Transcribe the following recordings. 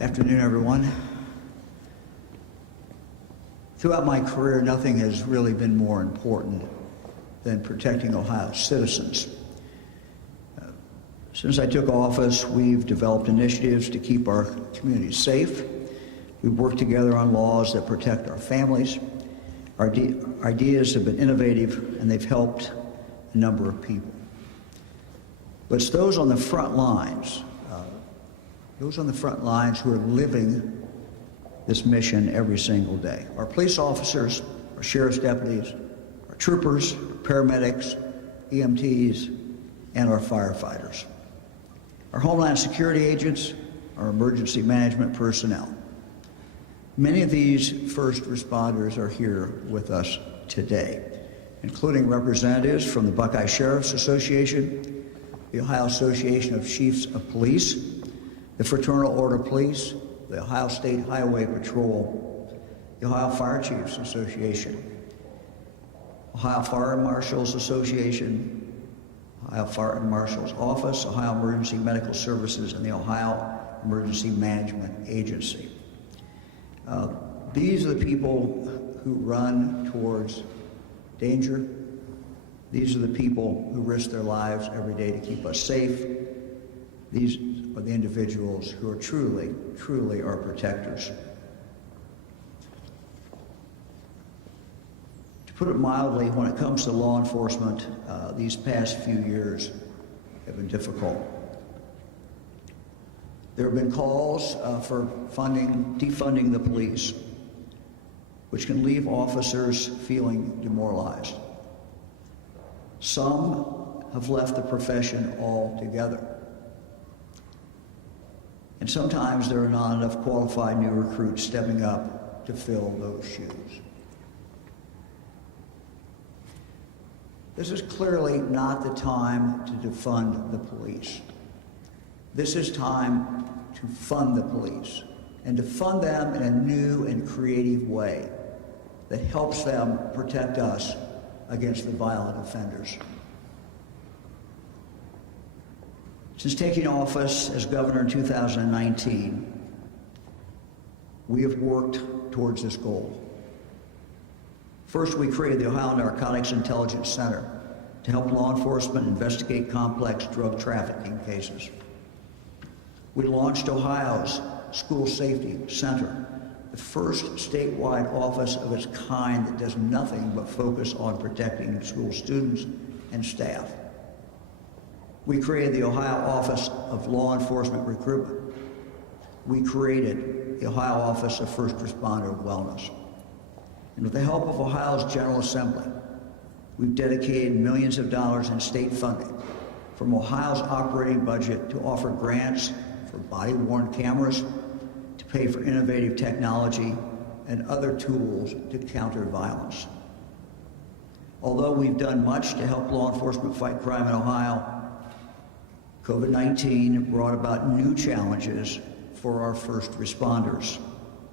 Afternoon, everyone. Throughout my career, nothing has really been more important than protecting Ohio's citizens. Since I took office, we've developed initiatives to keep our communities safe. We've worked together on laws that protect our families. Our ideas have been innovative, and they've helped a number of people. But it's those on the front lines, who are living this mission every single day. Our police officers, our sheriff's deputies, our troopers, our paramedics, EMTs, and our firefighters. Our Homeland Security agents, our emergency management personnel. Many of these first responders are here with us today, including representatives from the Buckeye Sheriff's Association, the Ohio Association of Chiefs of Police, the Fraternal Order of Police, the Ohio State Highway Patrol, the Ohio Fire Chiefs Association, Ohio Fire Marshals Association, Ohio Fire Marshal's Office, Ohio Emergency Medical Services, and the Ohio Emergency Management Agency. These are the people who run towards danger. These are the people who risk their lives every day to keep us safe. These are the individuals who are truly, truly our protectors. To put it mildly, when it comes to law enforcement, these past few years have been difficult. There have been calls for defunding the police, which can leave officers feeling demoralized. Some have left the profession altogether. And sometimes there are not enough qualified new recruits stepping up to fill those shoes. This is clearly not the time to defund the police. This is time to fund the police, and to fund them in a new and creative way that helps them protect us against the violent offenders. Since taking office as governor in 2019, we have worked towards this goal. First, we created the Ohio Narcotics Intelligence Center to help law enforcement investigate complex drug trafficking cases. We launched Ohio's School Safety Center, the first statewide office of its kind that does nothing but focus on protecting school students and staff. We created the Ohio Office of Law Enforcement Recruitment. We created the Ohio Office of First Responder Wellness. And with the help of Ohio's General Assembly, we've dedicated millions of dollars in state funding from Ohio's operating budget to offer grants for body-worn cameras, to pay for innovative technology and other tools to counter violence. Although we've done much to help law enforcement fight crime in Ohio, COVID-19 brought about new challenges for our first responders.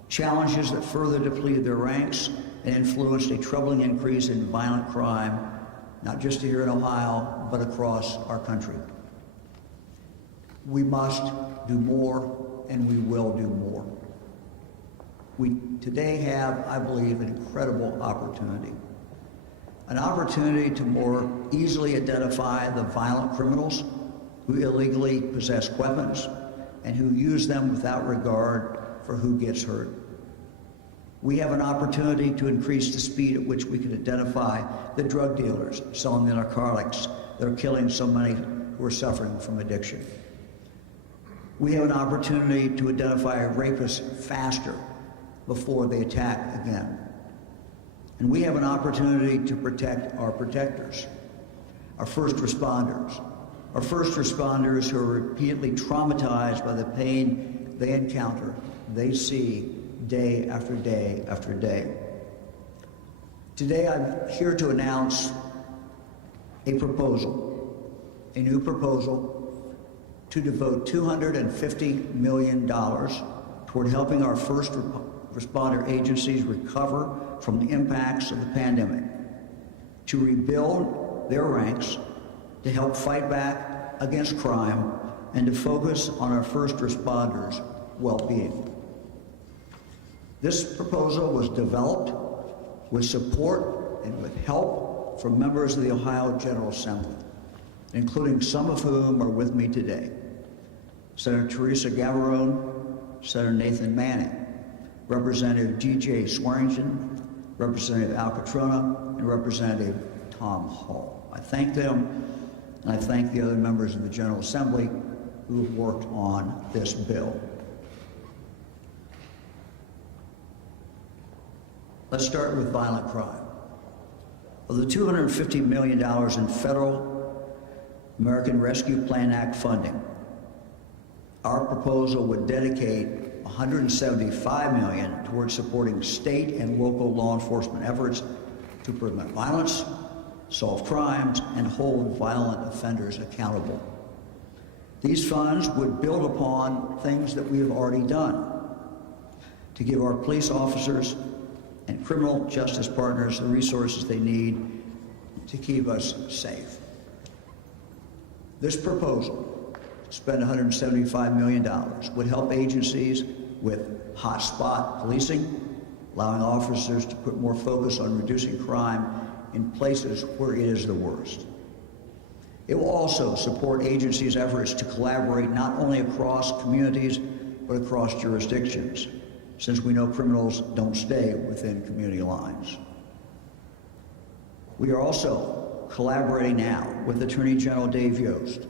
Challenges that further depleted their ranks and influenced a troubling increase in violent crime, not just here in Ohio, but across our country. We must do more, and we will do more. We today have, I believe, an incredible opportunity. An opportunity to more easily identify the violent criminals who illegally possess weapons and who use them without regard for who gets hurt. We have an opportunity to increase the speed at which we can identify the drug dealers selling the narcotics that are killing so many who are suffering from addiction. We have an opportunity to identify rapists faster before they attack again. And we have an opportunity to protect our protectors, our first responders who are repeatedly traumatized by the pain they encounter, they see day after day after day. Today I'm here to announce a new proposal to devote $250 million toward helping our first responder agencies recover from the impacts of the pandemic, to rebuild their ranks, to help fight back against crime, and to focus on our first responders well-being. This proposal was developed with support and with help from members of the Ohio General Assembly, including some of whom are with me today. Senator Teresa Gavarone, Senator Nathan Manning, Representative G.J. Swearingen, Representative Al Cutrona, and Representative Tom Hall. I thank them, and I thank the other members of the General Assembly who have worked on this bill. Let's start with violent crime. Of the $250 million in federal American Rescue Plan Act funding, our proposal would dedicate $175 million towards supporting state and local law enforcement efforts to prevent violence, solve crimes, and hold violent offenders accountable. These funds would build upon things that we have already done to give our police officers and criminal justice partners the resources they need to keep us safe. This proposal, to spend $175 million, would help agencies with hotspot policing, allowing officers to put more focus on reducing crime in places where it is the worst. It will also support agencies' efforts to collaborate not only across communities, but across jurisdictions, since we know criminals don't stay within community lines. We are also collaborating now with Attorney General Dave Yost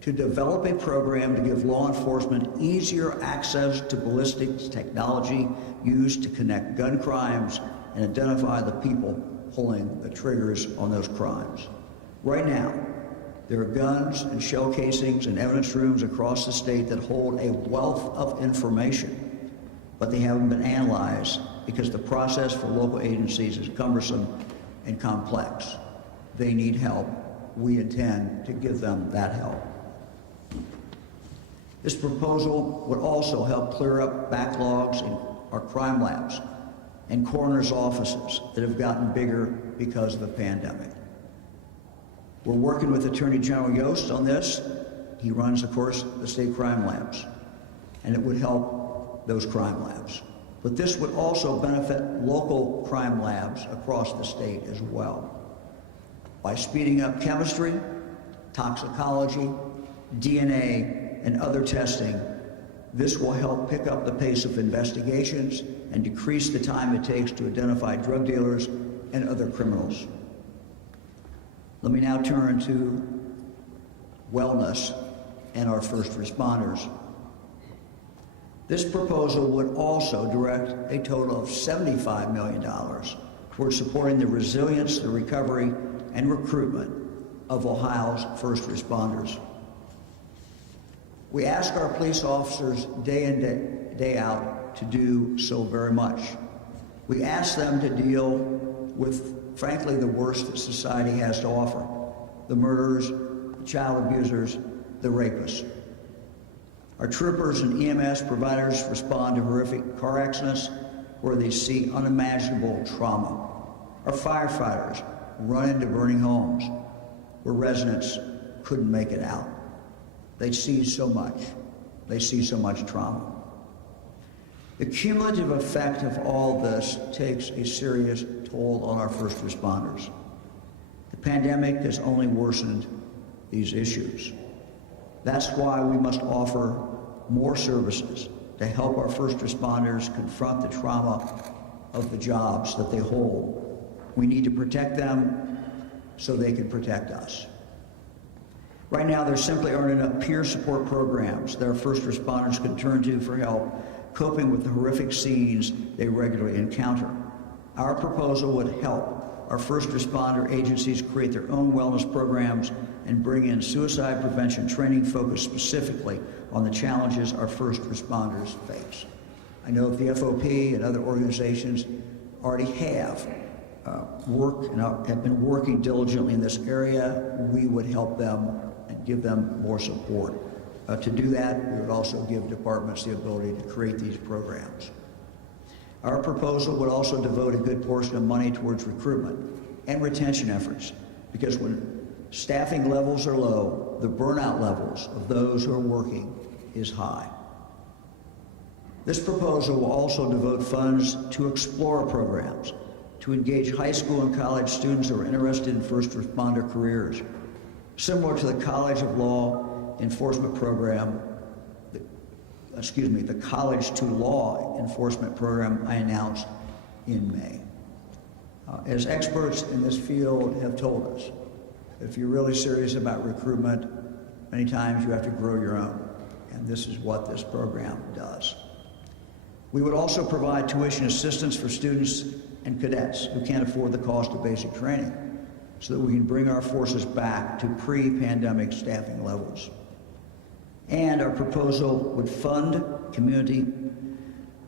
to develop a program to give law enforcement easier access to ballistics technology used to connect gun crimes and identify the people pulling the triggers on those crimes. Right now, there are guns and shell casings in evidence rooms across the state that hold a wealth of information, but they haven't been analyzed because the process for local agencies is cumbersome and complex. They need help. We intend to give them that help. This proposal would also help clear up backlogs in our crime labs and coroners' offices that have gotten bigger because of the pandemic. We're working with Attorney General Yost on this. He runs, of course, the state crime labs, and it would help those crime labs. But this would also benefit local crime labs across the state as well. By speeding up chemistry, toxicology, DNA, and other testing, this will help pick up the pace of investigations and decrease the time it takes to identify drug dealers and other criminals. Let me now turn to wellness and our first responders. This proposal would also direct a total of $75 million towards supporting the resilience, the recovery, and recruitment of Ohio's first responders. We ask our police officers day in, day out to do so very much. We ask them to deal with, frankly, the worst that society has to offer: the murderers, the child abusers, the rapists. Our troopers and EMS providers respond to horrific car accidents where they see unimaginable trauma. Our firefighters run into burning homes where residents couldn't make it out. They see so much. They see so much trauma. The cumulative effect of all this takes a serious toll on our first responders. The pandemic has only worsened these issues. That's why we must offer more services to help our first responders confront the trauma of the jobs that they hold. We need to protect them so they can protect us. Right now, there simply aren't enough peer support programs that our first responders can turn to for help coping with the horrific scenes they regularly encounter. Our proposal would help our first responder agencies create their own wellness programs and bring in suicide prevention training focused specifically on the challenges our first responders face. I know the FOP and other organizations already have worked and have been working diligently in this area. We would help them and give them more support. To do that, we would also give departments the ability to create these programs. Our proposal would also devote a good portion of money towards recruitment and retention efforts, because when staffing levels are low, the burnout levels of those who are working is high. This proposal will also devote funds to Explorer programs, to engage high school and college students who are interested in first responder careers, similar to the College of Law Enforcement program, the College to Law Enforcement program I announced in May. As experts in this field have told us, if you're really serious about recruitment, many times you have to grow your own, and this is what this program does. We would also provide tuition assistance for students and cadets who can't afford the cost of basic training, so that we can bring our forces back to pre-pandemic staffing levels. And our proposal would fund community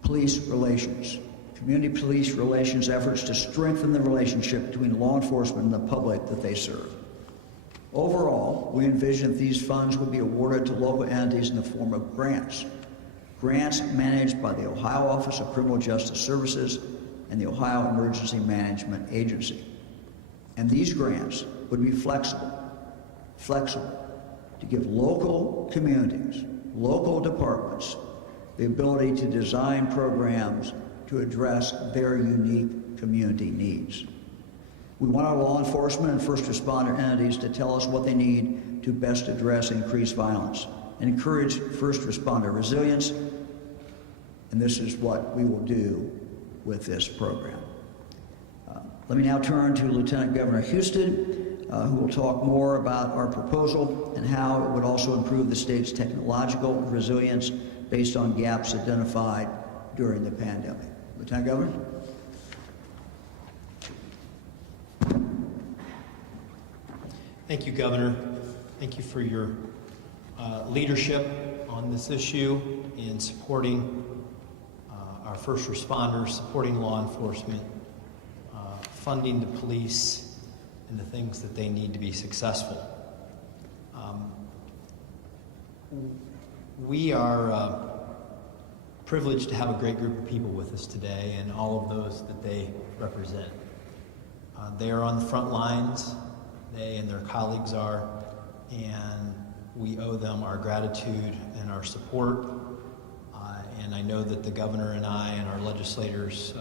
police relations. Community police relations efforts to strengthen the relationship between law enforcement and the public that they serve. Overall, we envision that these funds would be awarded to local entities in the form of grants. Grants managed by the Ohio Office of Criminal Justice Services and the Ohio Emergency Management Agency. And these grants would be flexible to give local communities, local departments, the ability to design programs to address their unique community needs. We want our law enforcement and first responder entities to tell us what they need to best address increased violence and encourage first responder resilience, and this is what we will do with this program. Let me now turn to Lieutenant Governor Husted, who will talk more about our proposal and how it would also improve the state's technological resilience based on gaps identified during the pandemic. Lieutenant Governor? Thank you, Governor. Thank you for your leadership on this issue in supporting our first responders, supporting law enforcement, funding the police, and the things that they need to be successful. We are privileged to have a great group of people with us today and all of those that they represent. They are on the front lines, they and their colleagues are, and we owe them our gratitude and our support. And I know that the governor and I and our legislators,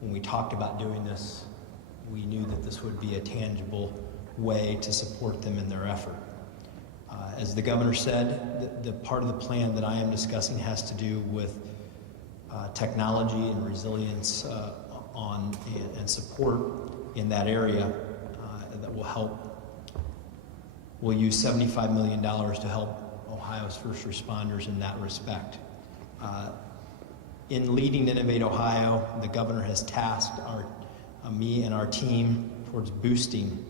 when we talked about doing this, we knew that this would be a tangible way to support them in their effort. As the governor said, the part of the plan that I am discussing has to do with technology and resilience and support in that area that will help. We'll use $75 million to help Ohio's first responders in that respect. In leading Innovate Ohio, the governor has tasked me and our team towards boosting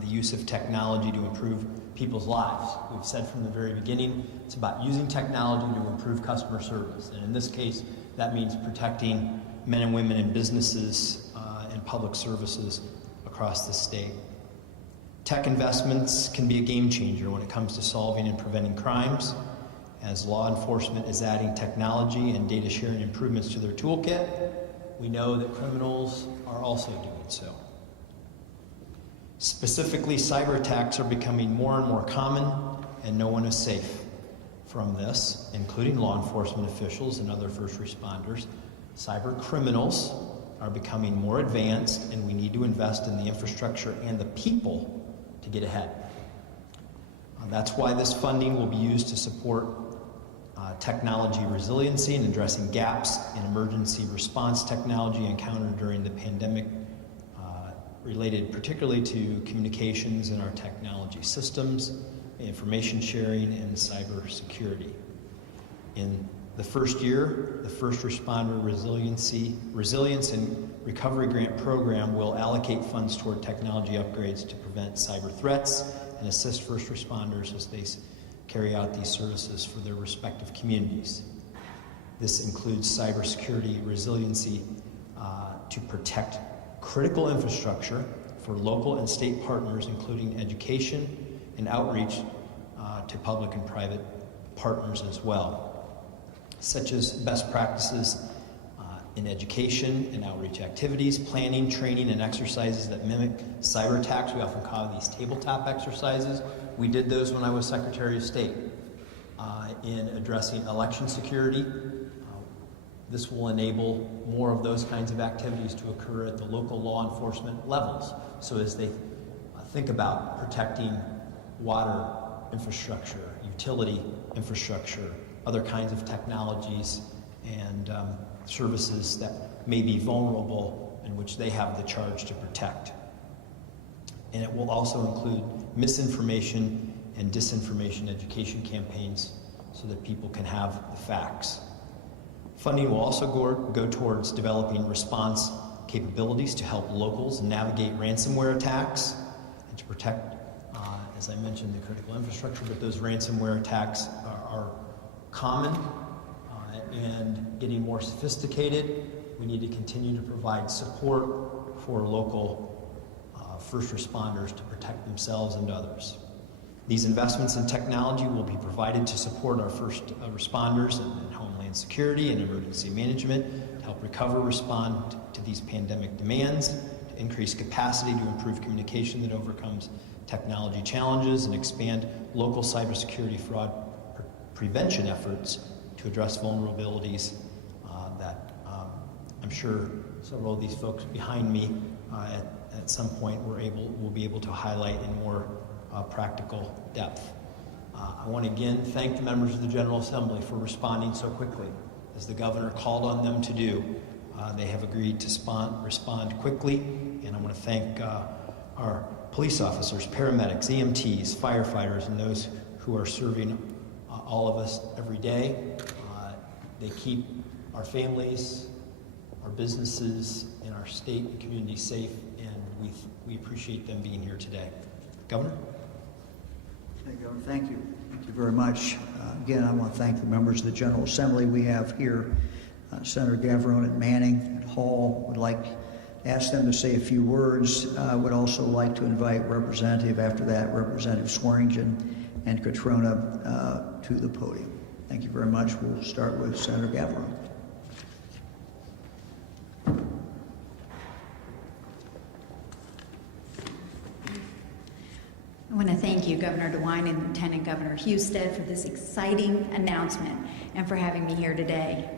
the use of technology to improve people's lives. We've said from the very beginning, it's about using technology to improve customer service. And in this case, that means protecting men and women in businesses and public services across the state. Tech investments can be a game changer when it comes to solving and preventing crimes. As law enforcement is adding technology and data sharing improvements to their toolkit, we know that criminals are also doing so. Specifically, cyber attacks are becoming more and more common, and no one is safe from this, including law enforcement officials and other first responders. Cyber criminals are becoming more advanced, and we need to invest in the infrastructure and the people to get ahead. That's why this funding will be used to support technology resiliency and addressing gaps in emergency response technology encountered during the pandemic, related particularly to communications in our technology systems, information sharing, and cyber security. In the first year, the First Responder Resilience and Recovery Grant Program will allocate funds toward technology upgrades to prevent cyber threats and assist first responders as they carry out these services for their respective communities. This includes cybersecurity resiliency to protect critical infrastructure for local and state partners, including education and outreach to public and private partners as well, such as best practices in education and outreach activities, planning, training, and exercises that mimic cyber attacks. We often call these tabletop exercises. We did those when I was Secretary of State. in addressing election security. This will enable more of those kinds of activities to occur at the local law enforcement levels. So as they think about protecting water infrastructure, utility infrastructure, other kinds of technologies and services that may be vulnerable and which they have the charge to protect. And it will also include misinformation and disinformation education campaigns so that people can have the facts. Funding will also go towards developing response capabilities to help locals navigate ransomware attacks and to protect, as I mentioned, the critical infrastructure, but those ransomware attacks are common and getting more sophisticated. We need to continue to provide support for local first responders to protect themselves and others. These investments in technology will be provided to support our first responders in homeland security and emergency management, to help recover, respond to these pandemic demands, to increase capacity to improve communication that overcomes technology challenges, and expand local cybersecurity fraud prevention efforts to address vulnerabilities that I'm sure several of these folks behind me at some point will be able to highlight in more practical depth. I want to again thank the members of the General Assembly for responding so quickly. As the governor called on them to do, they have agreed to respond quickly, and I want to thank our police officers, paramedics, EMTs, firefighters, and those who are serving all of us every day. They keep our families, our businesses, and our state and community safe, and we appreciate them being here today. Governor? Governor, thank you. Thank you very much. Again, I want to thank the members of the General Assembly we have here. Senator Gavarone and Manning and Hall. Would like to ask them to say a few words. Would also like to invite Representative Swearingen and Cutrona to the podium. Thank you very much. We'll start with Senator Gavarone. I want to thank you, Governor DeWine and Lieutenant Governor Husted, for this exciting announcement and for having me here today.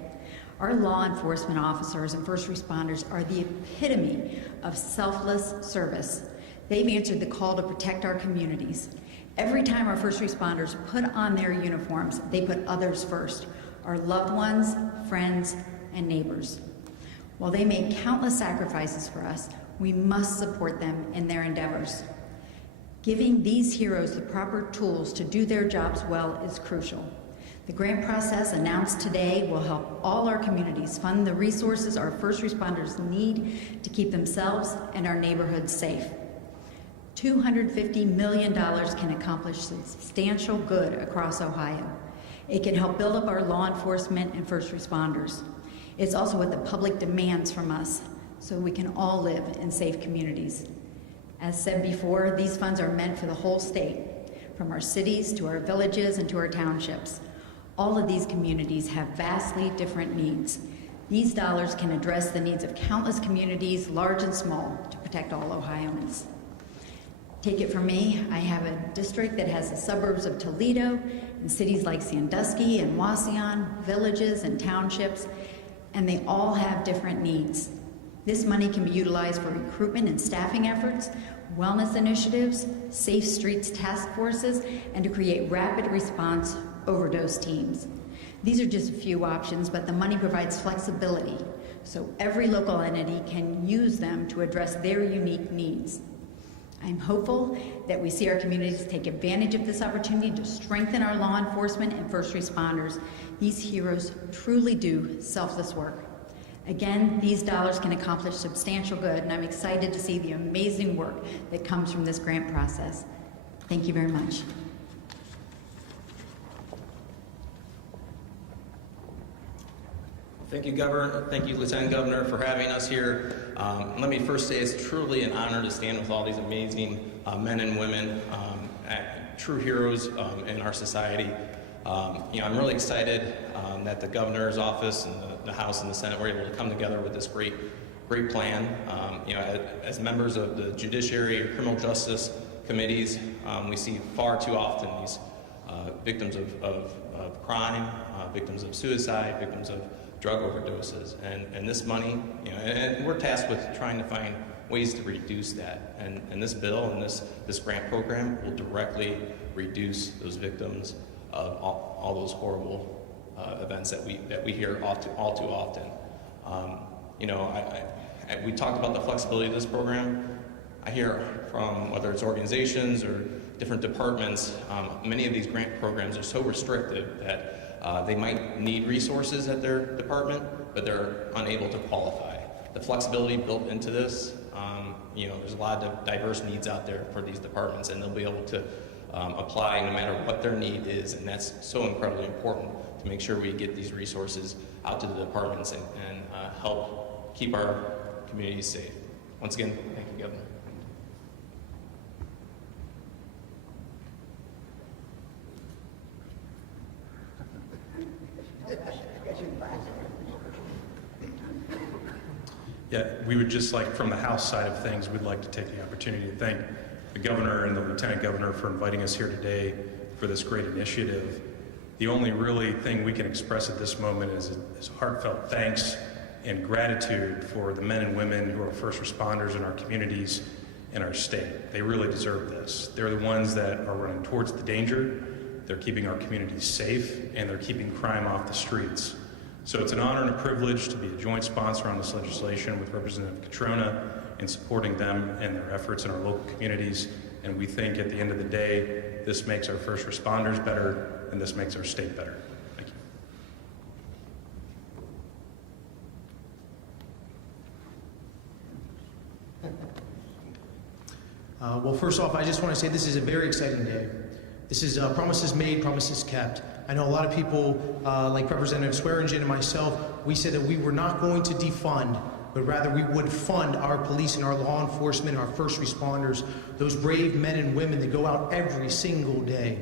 Our law enforcement officers and first responders are the epitome of selfless service. They've answered the call to protect our communities. Every time our first responders put on their uniforms, they put others first, our loved ones, friends, and neighbors. While they make countless sacrifices for us, we must support them in their endeavors. Giving these heroes the proper tools to do their jobs well is crucial. The grant process announced today will help all our communities fund the resources our first responders need to keep themselves and our neighborhoods safe. $250 million can accomplish substantial good across Ohio. It can help build up our law enforcement and first responders. It's also what the public demands from us, so we can all live in safe communities. As said before, these funds are meant for the whole state, from our cities to our villages and to our townships. All of these communities have vastly different needs. These dollars can address the needs of countless communities, large and small, to protect all Ohioans. Take it from me, I have a district that has the suburbs of Toledo and cities like Sandusky and Wauseon, villages and townships, and they all have different needs. This money can be utilized for recruitment and staffing efforts, wellness initiatives, safe streets task forces, and to create rapid response overdose teams. These are just a few options, but the money provides flexibility, so every local entity can use them to address their unique needs. I'm hopeful that we see our communities take advantage of this opportunity to strengthen our law enforcement and first responders. These heroes truly do selfless work. Again, these dollars can accomplish substantial good, and I'm excited to see the amazing work that comes from this grant process. Thank you very much. Thank you, Governor. Thank you, Lieutenant Governor, for having us here. Let me first say it's truly an honor to stand with all these amazing men and women, true heroes in our society. I'm really excited that the Governor's office and the House and the Senate were able to come together with this great plan. As members of the Judiciary or Criminal Justice Committees, we see far too often these victims of crime, victims of suicide, victims of drug overdoses. And this money, and we're tasked with trying to find ways to reduce that. And this bill and this grant program will directly reduce those victims of all those horrible events that we hear all too often. We talked about the flexibility of this program. I hear from whether it's organizations or different departments, many of these grant programs are so restrictive that they might need resources at their department, but they're unable to qualify. The flexibility built into this, there's a lot of diverse needs out there for these departments, and they'll be able to apply no matter what their need is, and that's so incredibly important to make sure we get these resources out to the departments and help keep our communities safe. Once again, thank you, Governor. Yeah, we would just like, from the House side of things, we'd like to take the opportunity to thank the Governor and the Lieutenant Governor for inviting us here today for this great initiative. The only really thing we can express at this moment is heartfelt thanks and gratitude for the men and women who are first responders in our communities and our state. They really deserve this. They're the ones that are running towards the danger, they're keeping our communities safe, and they're keeping crime off the streets. So it's an honor and a privilege to be a joint sponsor on this legislation with Representative Cutrona in supporting them and their efforts in our local communities. And we think at the end of the day, this makes our first responders better, and this makes our state better. Thank you. Well, first off, I just want to say this is a very exciting day. This is promises made, promises kept. I know a lot of people, like Representative Swearingen and myself, we said that we were not going to defund, but rather we would fund our police and our law enforcement, our first responders, those brave men and women that go out every single day.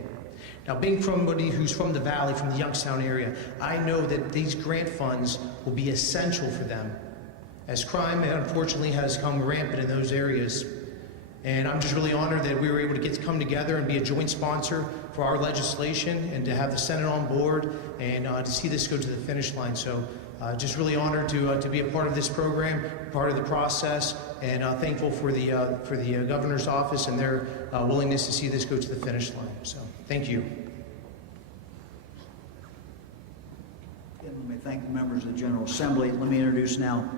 Now, being somebody who's from the Valley, from the Youngstown area, I know that these grant funds will be essential for them, as crime, unfortunately, has come rampant in those areas. And I'm just really honored that we were able to come together and be a joint sponsor for our legislation and to have the Senate on board and to see this go to the finish line. So just really honored to be a part of this program, part of the process, and thankful for the governor's office and their willingness to see this go to the finish line. So thank you. Again, let me thank the members of the General Assembly. Let me introduce now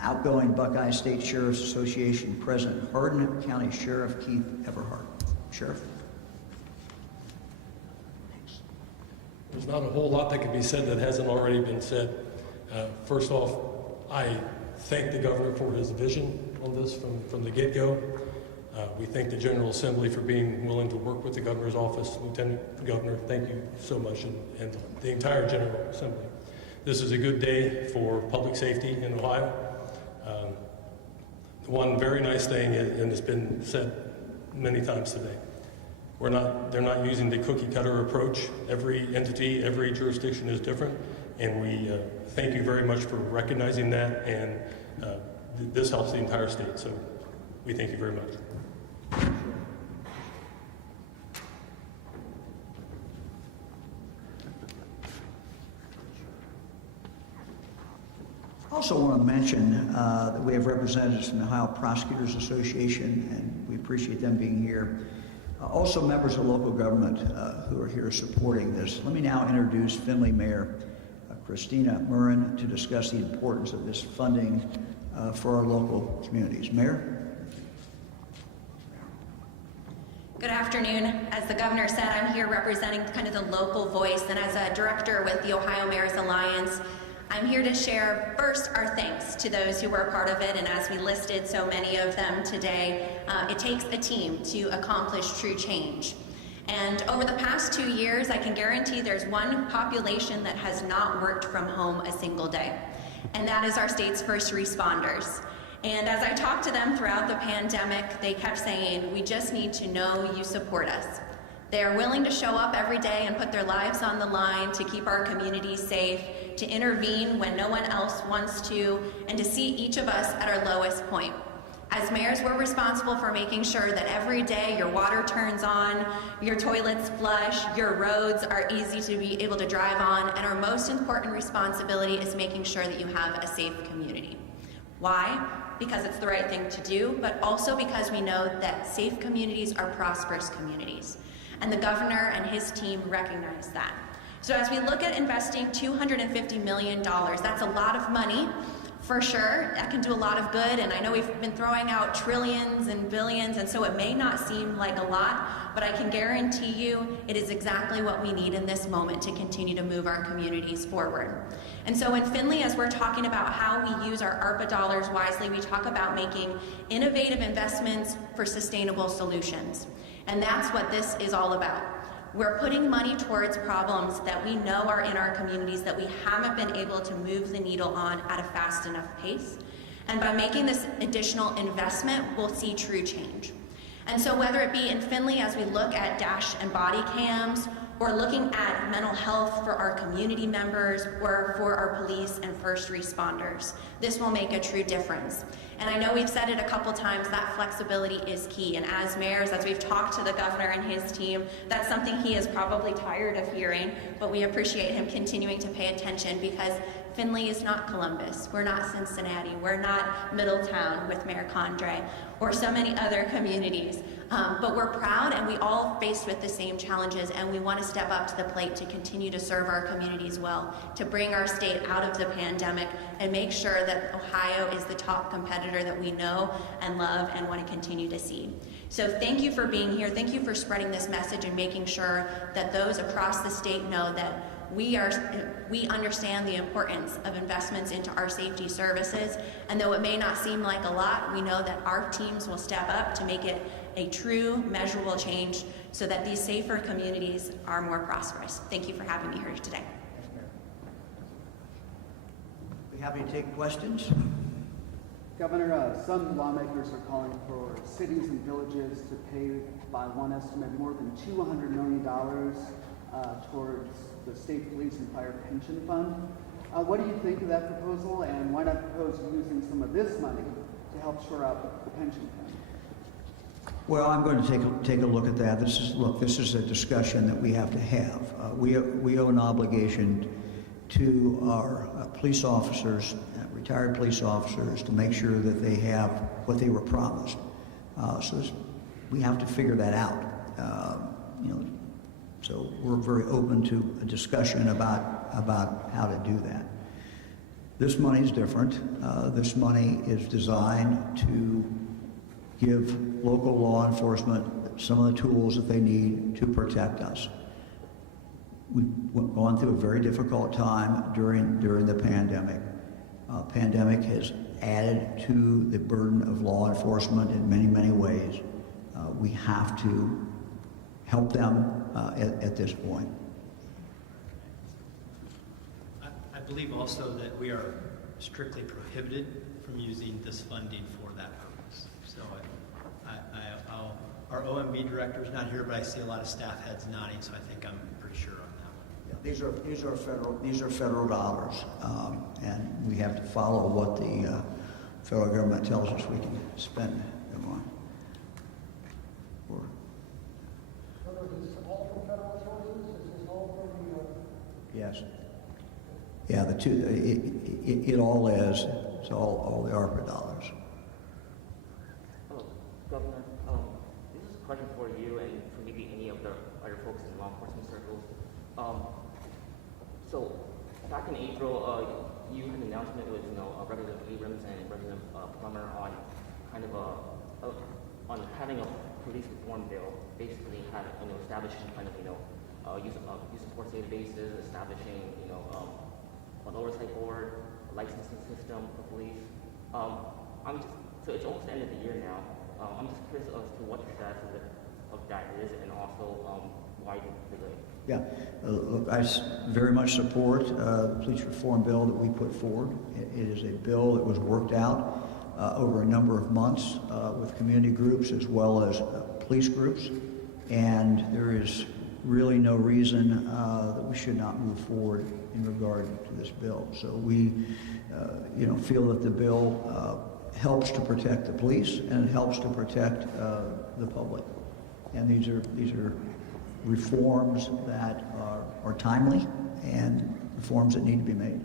outgoing Buckeye State Sheriff's Association President, Hardin County Sheriff Keith Everhart. Sheriff. There's not a whole lot that can be said that hasn't already been said. First off, I thank the governor for his vision on this from the get-go. We thank the General Assembly for being willing to work with the governor's office. Lieutenant Governor, thank you so much, and the entire General Assembly. This is a good day for public safety in Ohio. One very nice thing, and it's been said many times today, they're not using the cookie cutter approach. Every entity, every jurisdiction is different, and we thank you very much for recognizing that, and this helps the entire state, so we thank you very much. I also want to mention that we have representatives from the Ohio Prosecutors Association, and we appreciate them being here. Also members of local government who are here supporting this. Let me now introduce Findlay Mayor Christina Murrin to discuss the importance of this funding for our local communities. Mayor? Good afternoon. As the governor said, I'm here representing kind of the local voice, and as a director with the Ohio Mayor's Alliance, I'm here to share first our thanks to those who were a part of it, and as we listed so many of them today, it takes a team to accomplish true change. And over the past 2 years, I can guarantee there's one population that has not worked from home a single day, and that is our state's first responders. And as I talked to them throughout the pandemic, they kept saying, we just need to know you support us. They are willing to show up every day and put their lives on the line to keep our communities safe, to intervene when no one else wants to, and to see each of us at our lowest point. As mayors, we're responsible for making sure that every day your water turns on, your toilets flush, your roads are easy to be able to drive on, and our most important responsibility is making sure that you have a safe community. Why? Because it's the right thing to do, but also because we know that safe communities are prosperous communities. And the governor and his team recognize that. So as we look at investing $250 million, that's a lot of money. For sure, that can do a lot of good, and I know we've been throwing out trillions and billions, and so it may not seem like a lot, but I can guarantee you it is exactly what we need in this moment to continue to move our communities forward. And so in Findlay, as we're talking about how we use our ARPA dollars wisely, we talk about making innovative investments for sustainable solutions. And that's what this is all about. We're putting money towards problems that we know are in our communities that we haven't been able to move the needle on at a fast enough pace. And by making this additional investment, we'll see true change. And so whether it be in Findlay as we look at dash and body cams, or looking at mental health for our community members, or for our police and first responders, this will make a true difference. And I know we've said it a couple times, that flexibility is key. And as mayors, as we've talked to the governor and his team, that's something he is probably tired of hearing, but we appreciate him continuing to pay attention, because Findlay is not Columbus, we're not Cincinnati, we're not Middletown with Mayor Condrey, or so many other communities. But we're proud, and we all faced with the same challenges, and we want to step up to the plate to continue to serve our communities well, to bring our state out of the pandemic, and make sure that Ohio is the top competitor that we know and love and want to continue to see. So thank you for being here. Thank you for spreading this message and making sure that those across the state know that we understand the importance of investments into our safety services, and though it may not seem like a lot, we know that our teams will step up to make it a true, measurable change so that these safer communities are more prosperous. Thank you for having me here today. Be happy to take questions. Governor, some lawmakers are calling for cities and villages to pay, by one estimate, more than $200 million towards the state police and fire pension fund. What do you think of that proposal, and why not propose using some of this money to help shore up the pension fund? Well, I'm going to take a look at that. This is a discussion that we have to have. We owe an obligation to our police officers, retired police officers, to make sure that they have what they were promised. We have to figure that out. So we're very open to a discussion about how to do that. This money is different. This money is designed to give local law enforcement some of the tools that they need to protect us. We've gone through a very difficult time during the pandemic. Pandemic has added to the burden of law enforcement in many, many ways. We have to help them at this point. I believe also that we are strictly prohibited from using this funding for that purpose. So our OMB director is not here, but I see a lot of staff heads nodding, so I think I'm pretty sure on that one. Yeah, these are federal dollars, and we have to follow what the federal government tells us we can spend them on. Is this all from federal sources? Is this all from the... Yes. Yeah, the two. It all is. It's all the ARPA dollars. Hello, Governor. This is a question for you and for maybe any of the other folks in law enforcement circles. So back in April, you had an announcement with Representative Abrams and Representative Plummer on kind of on having a police reform bill, basically establishing kind of use of force databases, establishing an oversight board, a licensing system for police. So it's almost the end of the year now. I'm just curious as to what the status of that is, and also why the delay. Yeah, look, I very much support the police reform bill that we put forward. It is a bill that was worked out over a number of months with community groups as well as police groups, and there is really no reason that we should not move forward in regard to this bill. So we, feel that the bill helps to protect the police and it helps to protect the public. And these are reforms that are timely and reforms that need to be made.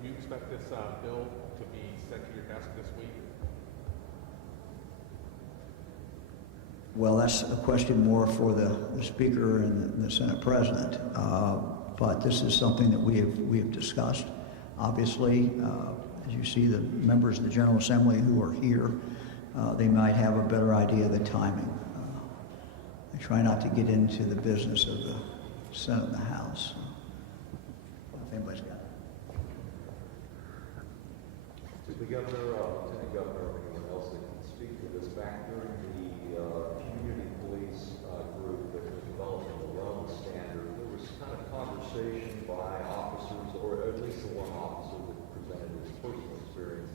Do you expect this bill to be sent to your desk this week? Well, that's a question more for the Speaker and the Senate President. But this is something that we have discussed. Obviously, as you see, the members of the General Assembly who are here, they might have a better idea of the timing. I try not to get into the business of the Senate and the House. If anybody's got it. To the Governor, Lieutenant Governor, or anyone else that can speak to this, back during the community police group that was developing the wellness standard, there was kind of conversation by officers, or at least the one officer that presented his personal experience,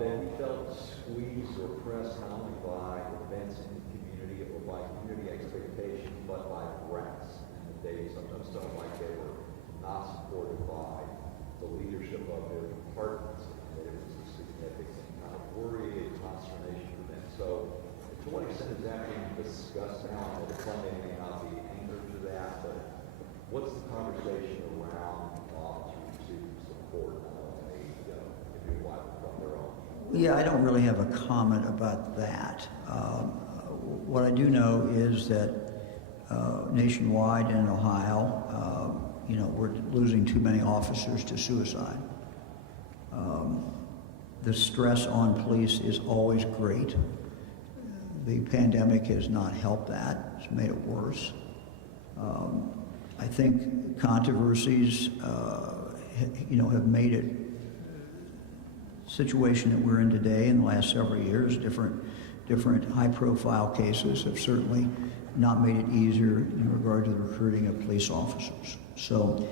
that he felt squeezed or pressed not only by events in the community or by community expectations, but by threats. And that they sometimes felt like they were not supported by the leadership of their departments, and that it was a significant kind of worry and consternation for them. So, to what extent is that being discussed now? I know the funding may not be anchored to that, but what's the conversation around officers receiving support, not only from their own? Yeah, I don't really have a comment about that. What I do know is that nationwide and in Ohio, we're losing too many officers to suicide. The stress on police is always great. The pandemic has not helped that. It's made it worse. I think controversies, have made it situation that we're in today in the last several years. Different high-profile cases have certainly not made it easier in regard to the recruiting of police officers. So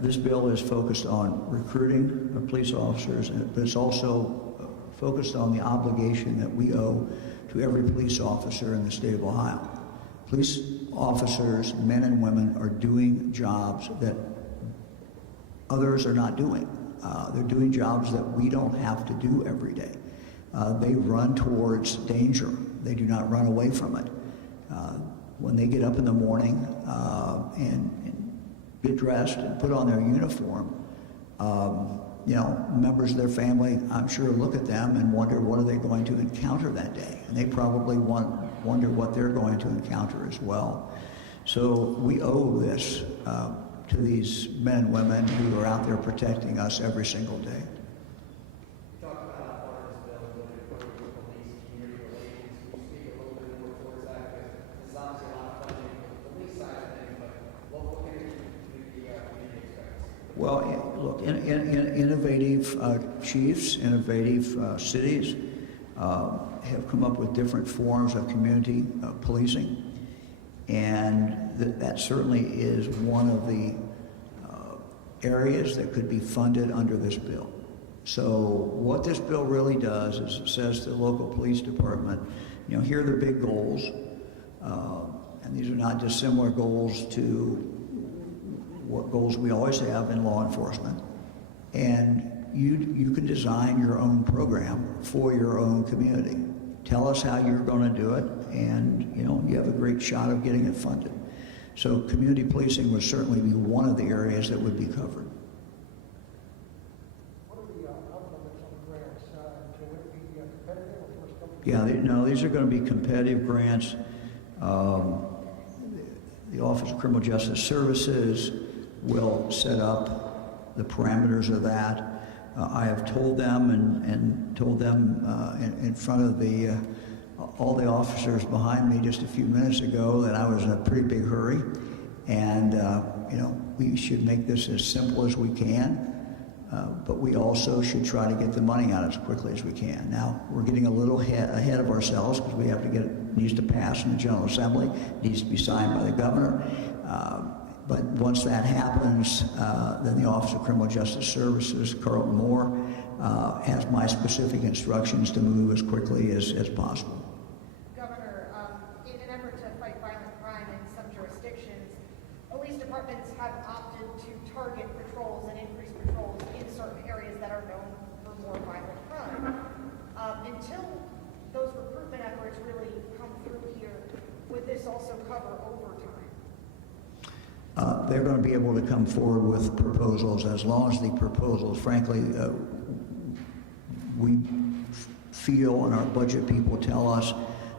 this bill is focused on recruiting of police officers, but it's also focused on the obligation that we owe to every police officer in the state of Ohio. Police officers, men and women, are doing jobs that others are not doing. They're doing jobs that we don't have to do every day. They run towards danger. They do not run away from it. When they get up in the morning and get dressed and put on their uniform, members of their family, I'm sure, look at them and wonder what are they going to encounter that day. And they probably wonder what they're going to encounter as well. So we owe this to these men and women who are out there protecting us every single day. You talked about how part of this bill is looking at police community relations. Can you speak a little bit more towards that? Because this is obviously a lot of funding for the police side of things, but what can the community expect? Well, look, innovative chiefs, innovative cities have come up with different forms of community policing. And that certainly is one of the areas that could be funded under this bill. So what this bill really does is it says to the local police department, here are the big goals, and these are not dissimilar goals to what goals we always have in law enforcement. And you can design your own program for your own community. Tell us how you're going to do it, and you have a great shot of getting it funded. So community policing would certainly be one of the areas that would be covered. What are the outcomes on the grants? Will it be competitive or first come? Yeah, these are going to be competitive grants. The Office of Criminal Justice Services will set up the parameters of that. I have told them and told them in front of all the officers behind me just a few minutes ago that I was in a pretty big hurry, and we should make this as simple as we can, but we also should try to get the money out as quickly as we can. Now we're getting a little ahead of ourselves because we have to it needs to pass in the General Assembly, needs to be signed by the governor. But once that happens, then the Office of Criminal Justice Services, Carlton Moore, has my specific instructions to move as quickly as possible. Governor, in an effort to fight violent crime in some jurisdictions, police departments have opted to target patrols and increase patrols in certain areas that are known for more violent crime. Until those recruitment efforts really come through here, would this also cover overtime? They're going to be able to come forward with proposals as long as the proposals, frankly, we feel, and our budget people tell us,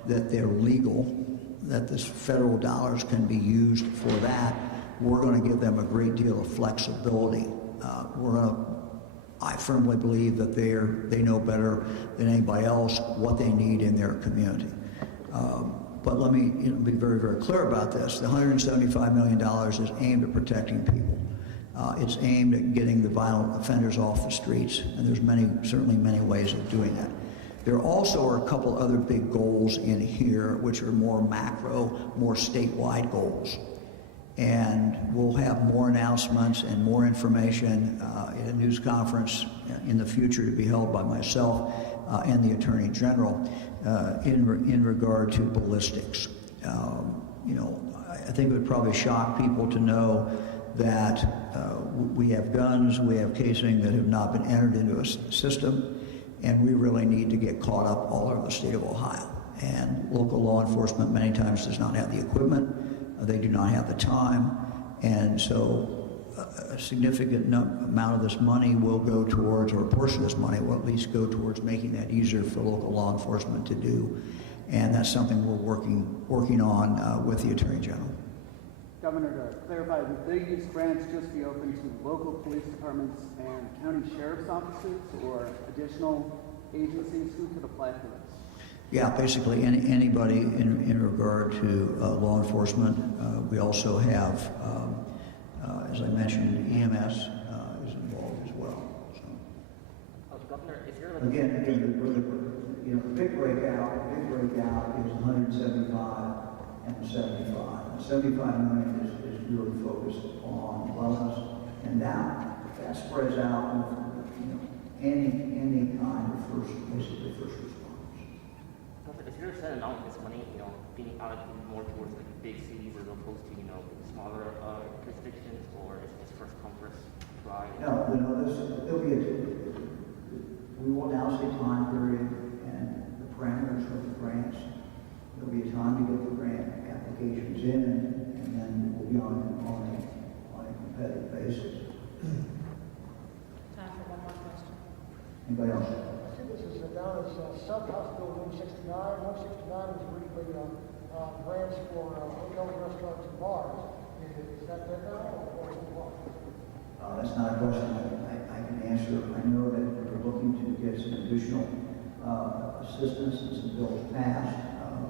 that they're legal, that this federal dollars can be used for that. We're going to give them a great deal of flexibility. I firmly believe that they know better than anybody else what they need in their community. But let me be very, very clear about this. The $175 million is aimed at protecting people. It's aimed at getting the violent offenders off the streets, and there's certainly many ways of doing that. There also are a couple other big goals in here, which are more macro, more statewide goals. And we'll have more announcements and more information at a news conference in the future to be held by myself and the Attorney General in regard to ballistics. I think it would probably shock people to know that we have guns, we have casing that have not been entered into a system, and we really need to get caught up all over the state of Ohio. And local law enforcement many times does not have the equipment, they do not have the time, and so a significant amount of this money will go towards, or a portion of this money will at least go towards making that easier for local law enforcement to do. And that's something we're working on with the Attorney General. Governor, to clarify, would these grants just be open to local police departments and county sheriff's offices, or additional agencies? Who could apply for this? Yeah, basically anybody in regard to law enforcement. We also have, as I mentioned, EMS is involved as well. So. Governor, is there Again, the big breakout is 175 and 75. 75 million is really focused on wellness, and that spreads out with any kind of basically first responders. Is there a set amount of this money, being allocated more towards like big cities as opposed to smaller jurisdictions, or is this first come first try? No, we will now say time period and the parameters of the grants. There'll be a time to get the grant applications in, and then we'll be on a competitive basis. Time for one more question. Anybody else? I see this is down as Sub-House Bill 169. 169 is really grants for hotel restaurants and bars. Is that there now, or is it what? That's not a question I can answer. I know that we're looking to get some additional assistance and some bills passed,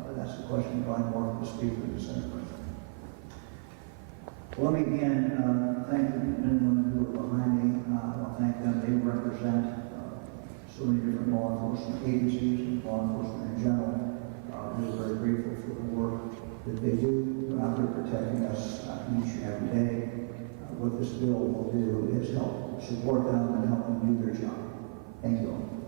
but that's the question probably more for the Speaker of the Senate. Well, let me again thank the men and women who are behind me. I want to thank them. They represent so many different law enforcement agencies and law enforcement in general. We're very grateful for the work that they do. They're out there protecting us each and every day. What this bill will do is help support them and help them do their job. Thank you all.